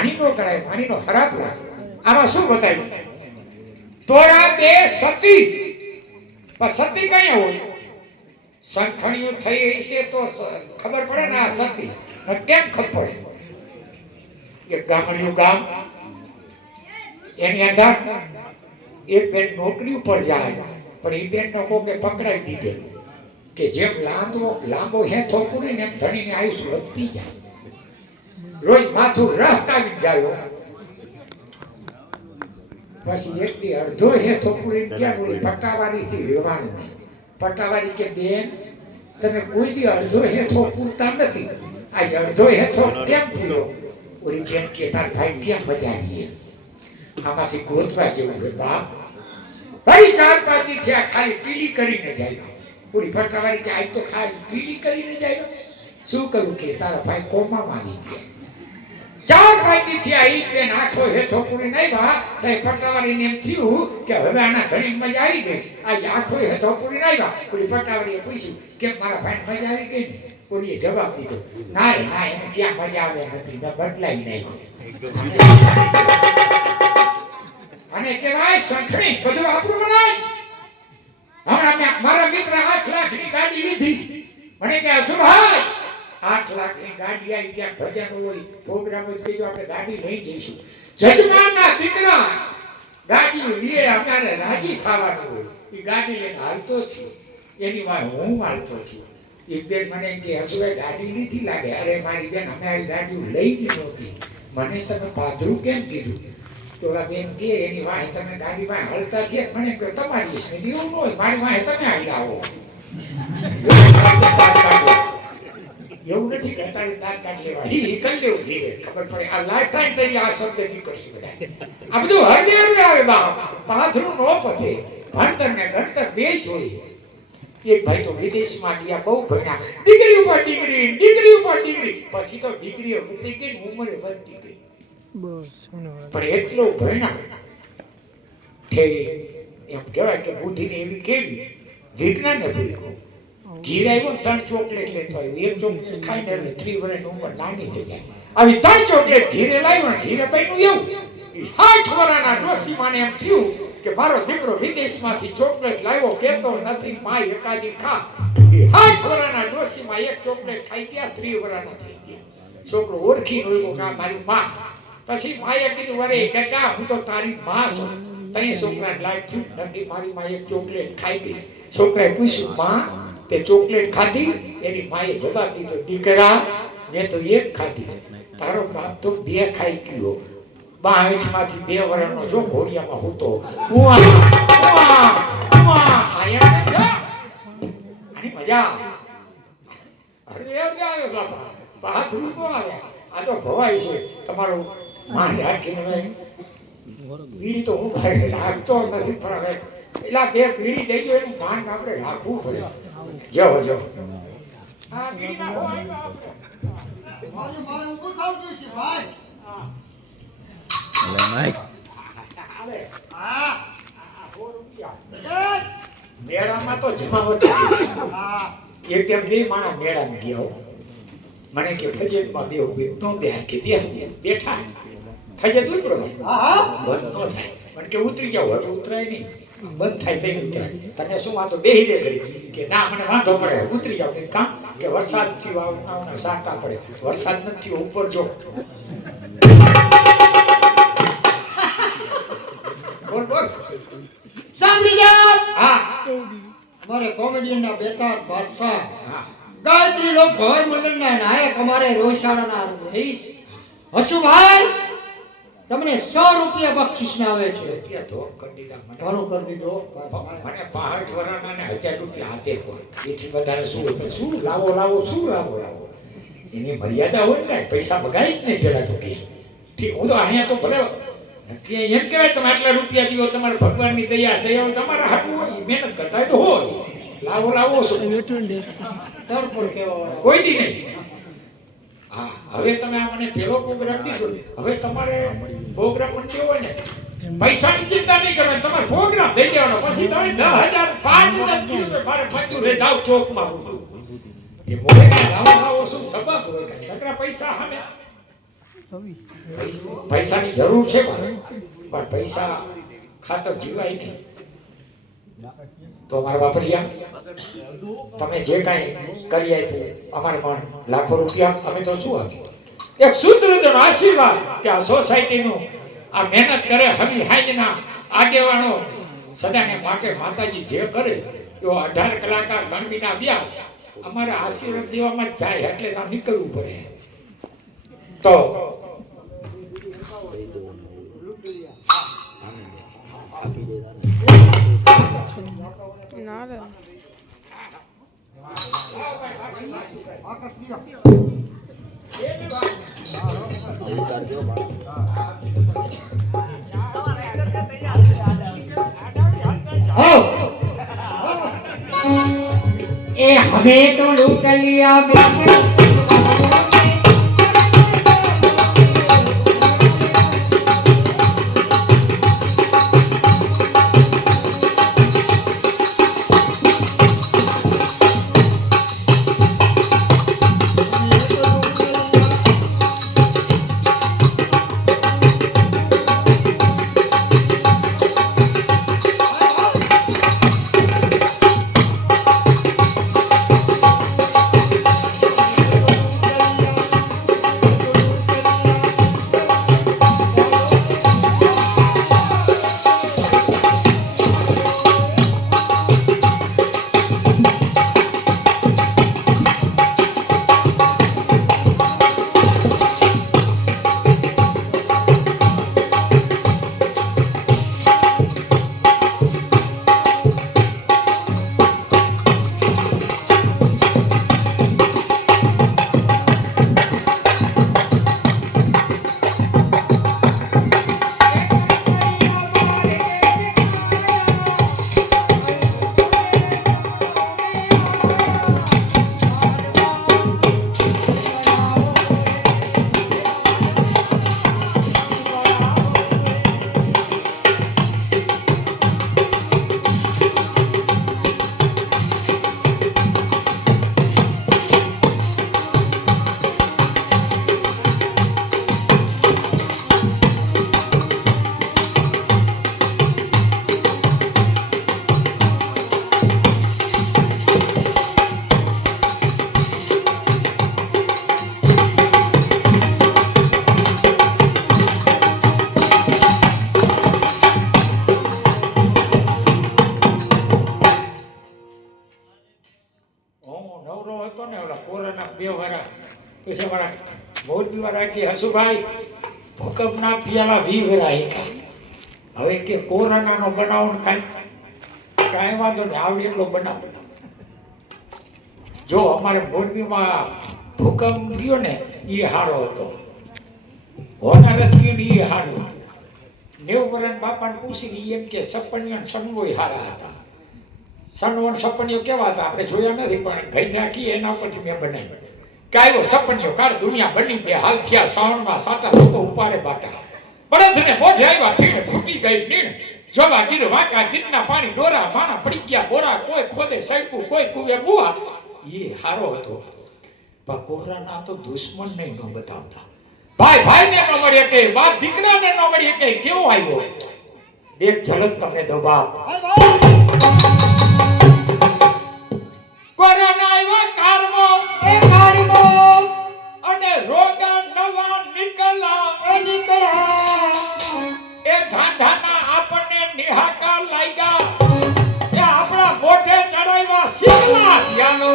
માની નો કરાય, માની નો ખરાબ લાગે. આમાં શું બતાવ્યું? તોરા દે સતી, પણ સતી કઈ હોય? સંખણીયું થઈ હશે તો ખબર પડે ને આ સતી. કેમ ખબર પડે? એક ગામડિયું ગામ, એની અંદર એક બેન નોકરી ઉપર જાય, પણ એ બેન નો કોકે પકડાઈ દીધે કે જેમ લાંબો હેથો પૂરીને એમ ધણીને આયુષ્ય વધતી જાય. રોજ માથું રહતાવી જાય. પછી એકથી અડધો હેથો પૂરીને ક્યાં બોલી પટ્ટાવાળીથી રહેવાનું. પટ્ટાવાળી કે બેન તમે કોઈ દી અડધો હેથો પૂરતા નથી, આજે અડધો હેથો કેમ પૂરો? ઓલી બેન કે તાર ભાઈ કેમ મજાવીએ? આમાંથી ગોતવા જેવું છે બાપ. ભાઈ 4-5 દી થયા ખાલી પીલી કરીને જાય. પૂરી પટ્ટાવાળી કે આજ તો ખાલી પીલી કરીને જાય. શું કરું કે તારા ભાઈ કોમામાં આવી ગયા. 4-5 દી થયા ઈ બેન આખો હેથો પૂરી નહીં બા તો પટ્ટાવાળીને એમ થયું કે હવે આના ઘણી મજા આવી ગઈ. આજે આખો હેથો પૂરી નહીં બા. પૂરી પટ્ટાવાળીએ પૂછ્યું કે મારા ભાઈ મજા આવી ગઈ ને? પૂરીએ જવાબ દીધો ના રે ના, એને ક્યાં મજા આવે નથી, મેં બદલાઈ નહીં. અને કહેવાય સંખણી બધું આપણું બનાય. હમણાં મારા મિત્ર 8 લાખની ગાડી લીધી. મને કે અશુભાઈ 8 લાખની ગાડી આવી, ત્યાં ભજન હોય પ્રોગ્રામ હોય તો આપણે ગાડી લઈ જઈશું. જજમાનના દીકરા ગાડી લે અમારે રાજી થવાનું હોય. એ ગાડી લઈને હાલતો છે, એની વાત હું હાલતો છું. એક બેન મને કે અશુભાઈ ગાડી લીધી લાગે. અરે મારી બેન અમે આ ગાડી લઈ જ નહોતી, મને તમે પાધરું કેમ કીધું? તોલા બેન કે એની વાહે તમે ગાડીમાં હાલતા છે, મને કે તમારી સ્નેહ એવું ન હોય, મારી વાહે તમે હાલી આવો. એવું નથી કે તારી દાંત કાઢી લેવા, ઈ કરી લેવું ધીરે, ખબર પડે આ લાઈફ ટાઈમ તરી આ શબ્દ ની કરશું બધા. આ બધું હરદેરું આવે બાપ, પાથરું નો પથે. ભણતર ને ગણતર બે જોઈએ. એક ભાઈ તો વિદેશમાં ગયા, બહુ ભણ્યા, ડિગ્રી ઉપર ડિગ્રી, ડિગ્રી ઉપર ડિગ્રી, પછી તો ડિગ્રીઓ વધી ગઈ, ઉંમરે વધતી ગઈ. પણ એટલો ભણ્યા કે એમ કહેવાય કે બુદ્ધિને એવી કેવી વિજ્ઞાનને ભૂલ્યું. ઘીર આવ્યો 3 ચોકલેટ લેતો આવ્યો. એક ચોકલેટ ખાઈને એટલે 3 વર્ષની ઉંમર નાની થઈ જાય. આવી 3 ચોકલેટ ઘીરે લાવ્યો, ઘીરે બન્યું એવું 60 વર્ષના ડોશીમાને એમ થયું કે મારો દીકરો વિદેશમાંથી ચોકલેટ લાવ્યો, કેતો નથી માય એકાદી ખા. 60 વર્ષના ડોશીમાં એક ચોકલેટ ખાઈ ગયા, 30 વર્ષના થઈ ગયા. છોકરો ઓળખી નયો કે મારી માં. પછી માએ કીધું વરે ગગા હું તો તારી માં છું. તઈ છોકરાને લાગ થયું નથી, મારી માં એક ચોકલેટ ખાઈ ગઈ. છોકરાએ પૂછ્યું માં તે ચોકલેટ ખાધી? એની માએ જવાબ દીધો દીકરા મેં તો એક ખાધી, તારો બાપ તો 2 ખાઈ ગયો. 22માંથી 2 વર્ષનો જો ઘોડિયામાં હૂતો. આની મજા અરે આવે બાપા, બહાદુર નો આવે. આ તો ભવાય છે તમારું માન રાખીને. બીડી તો હું ભાઈ લાગતો નથી, પણ હવે પેલા 2 બીડી દઈ દો એનું માન આપણે રાખવું પડે. જાઓ જાઓ આ બીડી ના હોય મારે ઉપર ખાવ જોઈશે ભાઈ. લે માઈક આવે હા મેળામાં તો જમાવટ. હા એક એમ બે માણસ મેળામાં ગયા. મને કે ફરિયાદમાં બે ઉભી તો બે કે બેઠા ફરિયાદ ઉતરો હા બંધ ન થાય. મને કે ઉતરી જાવ. હવે ઉતરાય નહીં, બંધ થાય તો ઉતરાય. તને શું વાંધો? બેહી દે કરી કે ના મને વાંધો પડે, ઉતરી જાવ. કામ કે વરસાદ થયો આવના સાંટા પડે, વરસાદ નથી ઉપર જો. બોલ બોલ સાંભળી જા. હા અમારે કોમેડિયનના બેતાર બાદશાહ ગાયત્રી લોક ભવન મંડળના નાયક અમારે રોશાળાના રહીશ હસુભાઈ તમને 100 રૂપિયા બક્ષિસ આવે છે. રૂપિયા તો કરી દીધા, ઘણું કરી દીધો. મને 65 વર્ષના ને 1000 રૂપિયા હાથે કોઈ એથી વધારે શું શું લાવો લાવો શું લાવો લાવો એની મર્યાદા હોય ને. પૈસા બગાડી જ નહીં પેલા તો કે ઠીક. હું તો અહીંયા તો ભલે એમ કહેવાય તમે આટલા રૂપિયા દીઓ, તમારે ભગવાનની દયા દયા હોય, તમારા હાટું હોય, મહેનત કરતા હોય તો હોય. લાવો લાવો શું કોઈ દી નહીં. હા હવે તમે આ મને પેલો પ્રોગ્રામ દીધો, હવે તમારે પ્રોગ્રામ પણ કેવો હોય ને પૈસાની ચિંતા નહીં કરવાની, તમારે પ્રોગ્રામ દઈ દેવાનો. પછી તમે 10,000 5,000 કીધું તો મારે મજૂર રહી જાવ ચોકમાં એ મોડે લાવો લાવો શું સબબ હોય. નકરા પૈસા સામે પૈસાની જરૂર છે પણ પૈસા ખાતર જીવાય નહીં. તો અમારા વાપરિયા તમે જે કાંઈ કરી આપ્યું અમારે પણ લાખો રૂપિયા અમે તો શું આપ્યું? એક સૂત્રનો આશીર્વાદ કે આ સોસાયટીનું આ મહેનત કરે હમી હાઈના આગેવાનો સદાને માટે માતાજી જે કરે એવો 18 કલાકાર ગણબીના અભ્યાસ અમારે આશીર્વાદ દેવામાં જ જાય એટલે ના નીકળવું પડે. તો ए हमें तो लूट लिया बेटे પછી અમારા મોરબી વાળા કે હસુભાઈ ભૂકંપના પિયાલા 20 વેરા હવે કે કોરોનાનો બનાવ કાંઈ વાંધો નહીં આવડે એટલો બનાવ. જો અમારે મોરબીમાં ભૂકંપ ગયો ને એ હારો હતો, હોનારત ગયો ને એ હારો. 90 વર્ષ બાપાને પૂછી એમ કે સપનિયા સનવોય હારા હતા. સનવન સપનિયો કેવા હતા આપણે જોયા નથી પણ ઘઈ નાખી એના પછી મેં બનાવી કાયો સપનિયો કાળ દુનિયા બની બે હાલ થયા શ્રાવણમાં સાટા લોકો ઉપાડે બાટા બળદને મોઢે આવ્યા ફીણ ફૂટી ગઈ નીણ જોવા ગીર વાંકા ગીરના પાણી ડોરા માણા પડી ગયા બોરા કોઈ ખોદે સૈકું કોઈ કુવે બુવા એ હારો હતો. પણ કોહરાના તો દુશ્મન ને ન બતાવતા, ભાઈ ભાઈને ન મળે કે બાપ દીકરાને ન મળે કે કેવો આવ્યો. એક ઝલક તમને દો બાપ. કોરોના આવ્યો કારમો ए कारिमो અને રોગા નવા નીકળ્યા એ ધાંધાના આપણને નિહાકા લાગ્યા એ આપણા મોઢે ચડાવ્યા શીખલા ધ્યાનો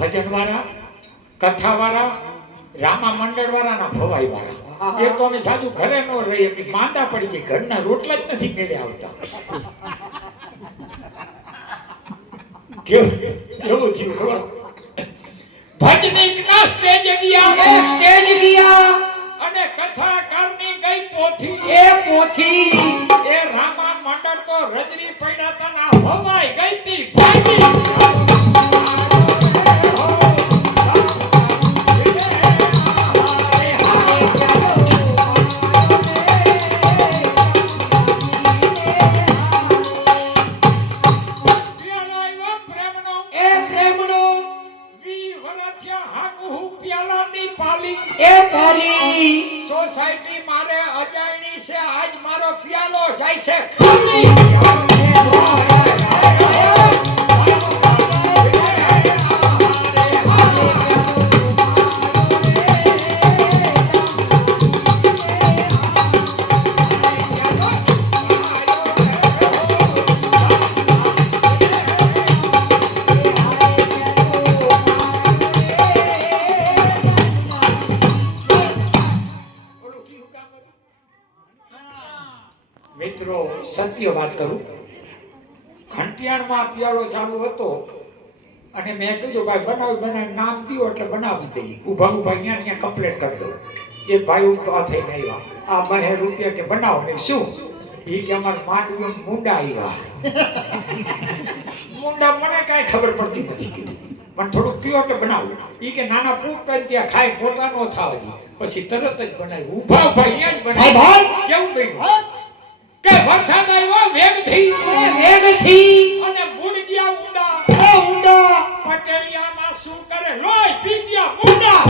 ભજન વાળા કથા વાળા રામા મંડળ વાળા ભવાઈ વાળા એ તો અમે સાજુ ઘરે ન રહીએ કે માંદા પડી જાય ઘરના રોટલા જ નથી મેળે આવતા કેવું થયું ખબર? ભજનીકના સ્ટેજ ગયા અને કથાકારની ગઈ પોથી. એ પોથી એ રામા મંડળ તો રજરી પડ્યા તા ના હવાઈ ગઈ તી ભાગી. સોસાયટી મારે અજાયણી છે, આજ મારો પિયાલો જાય છે ખાલી. મિત્રો સત્ય વાત કરું, ઘંટિયાળમાં પિયાળો ચાલુ હતો અને મેં કીધું ભાઈ બનાવી નામ દો એટલે બનાવી દઈ. ઊભા અહીંયા કમ્પ્લેટ કરી દો. એ ભાઈ ઉભા થઈને આવ્યા, આ મને રૂપિયા કે બનાવો ને શું? એ કે અમારા માંડવી મુંડા આવ્યા. મુંડા મને કાંઈ ખબર પડતી નથી કીધું, પણ થોડુંક પીઓ કે બનાવું. એ કે નાના પૂટ ત્યાં ખાય પોતા નો થવા દે. પછી તરત જ બનાવ્યું. ઊભા અહીંયા જ બનાવ્યું. કેવું બન્યું કે વરસાદ આવ્યો વેગથી અને મૂડ ગયા ઊંડા. પટેલિયામાં શું કરે? લોહી પી ગયા મુંડા.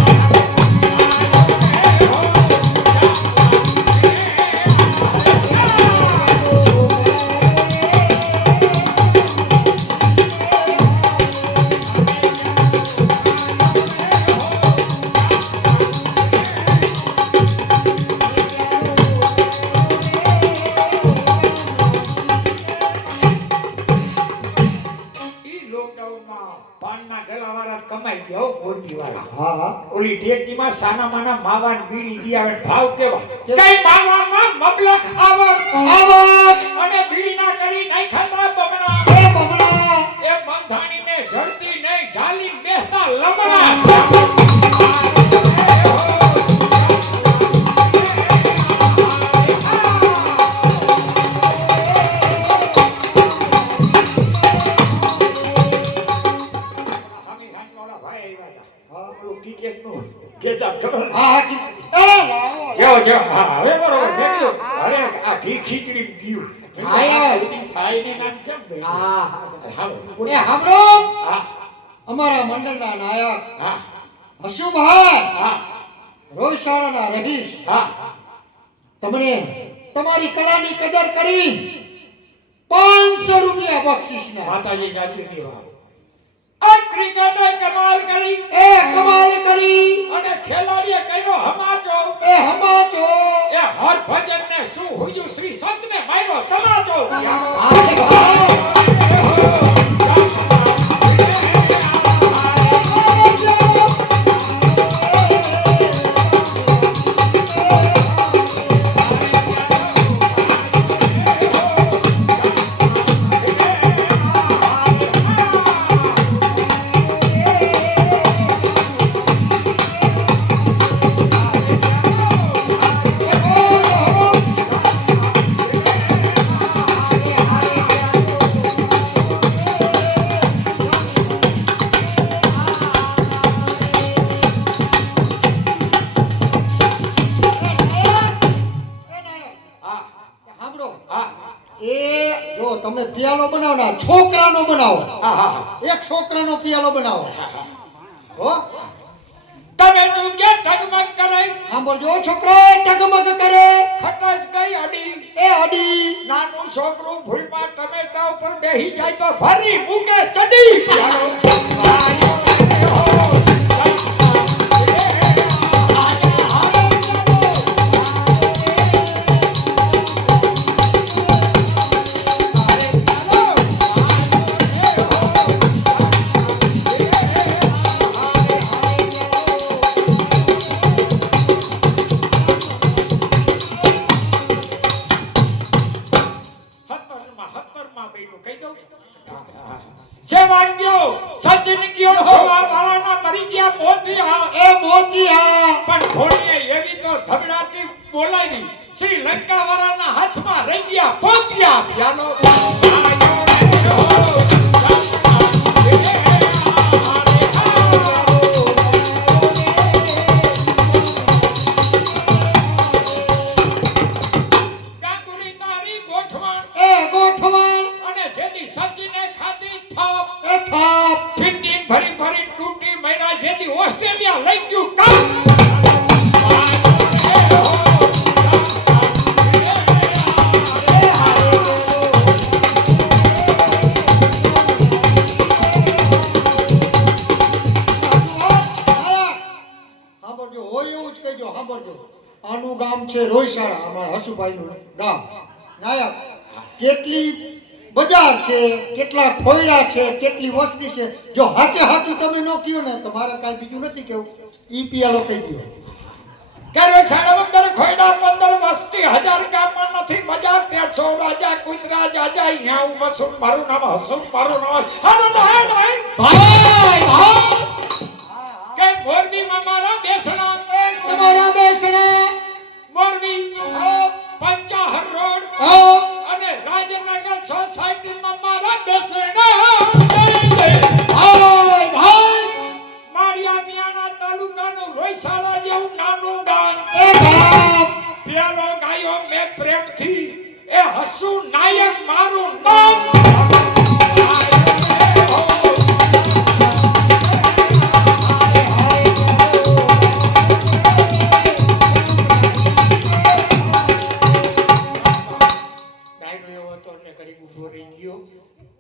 કમાઈ ગયો મોરબી વાળા. ઓલી ટેકડીમાં સાના માના માવાન બીડી દી આવે ભાવ કેવા? કઈ માવામાં મબલખ આવક અને બીડીના કરી નહીં ખાતા બમણા. એ બંધાણીને જડતી નહીં જાલી બેસતા લમણા. અમારા મંડળના નાયક હશુભાઈ રોયશાળાના રહીશ તમને તમારી કલાની કદર કરી 500 રૂપિયા બક્ષિસના. માતાજી જાતી દેવા. આ ક્રિકેટે કમાલ કરી, અને ખેલાડીએ કર્યો હમાચો. એ હરભજનને શું હુજુ શ્રી સંતને માર્યો તમાચો. તમે પિયાલો બનાવો ના છોકરાનો બનાવો. એક છોકરાનો પિયાલો બનાવો. હો તમે તું કે ટગમગ કરે? સાંભળજો, છોકરો ટગમગ કરે. ખટાશ ગઈ અડી. એ અડી નાનું છોકરું ભૂલમાં ટમેટા ઉપર બેહી જાય તો ભરી મૂકે ચડી. સેવાગ્યો સજ્જન ગયો જોવા વાળાના મરી ગયા મોતિયા એ મોતિયા પણ ઘોડીએ એવી તો ધબડાટી બોલાવી શ્રીલંકા વાળાના હાથમાં રહી ગયા પોતિયા પ્યાલો ગાંગુલી તારી ગોઠવણ એ ગોઠવણ અને જેદી સચિને ખાધી થાપ એ થાપ ફિરકી ભરી ભરી તૂટી મૈરા જેદી ઓસ્ટ્રેલિયા લઈ ગયું કામ સાંભળજો હોય એવું જ કહેજો સાંભળજો આનું ગામ છે રોયશાળા અમારા હસુભાઈનું ગામ નાયક કેટલી બજાર છે કેટલા ખોયડા છે કેટલી વસ્તી છે જો હાચે હાચું તમે ન કયો ને તો મારે કાંઈ બીજું નથી કેવું ઈ પિયાલો કહી દો કરે સાડા 15 ખોયડા 15 વસ્તી 1000 ગામમાં નથી મજા 1300 રાજા કુતરા જાજા અહીંયા હું વસુમ મારું નામ હસુમ મારું નામ હાલો ના ભાઈ ભાઈ કે મોરબીમાં મારા બેસણા તમારા બેસણા મોરબી પંચાહર રોડ અને રાજનગર સોસાયટીમાં મારા બેસણા ભાઈ મારિયા મિયાણા તાલુકાનું રોયસાળા જેવું નાનું ગામ એ ગામ પેલો ગાયો મેં પ્રેમથી એ હસુ નાયક મારું નામ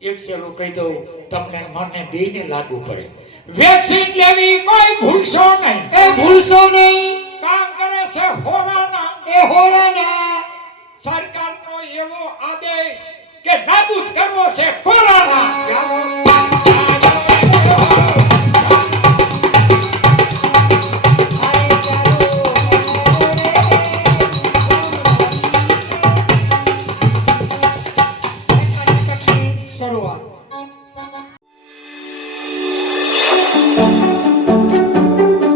એક સેલું કહી દઉં તમને મને બેને લાગુ પડે વેક્સિન લેવી કોઈ ભૂલશો નહીં એ ભૂલશો નહીં કામ કરે છે હોરાના એ હોળાના સરકારનો એવો આદેશ કે નાબૂદ કરવો છે કોરોના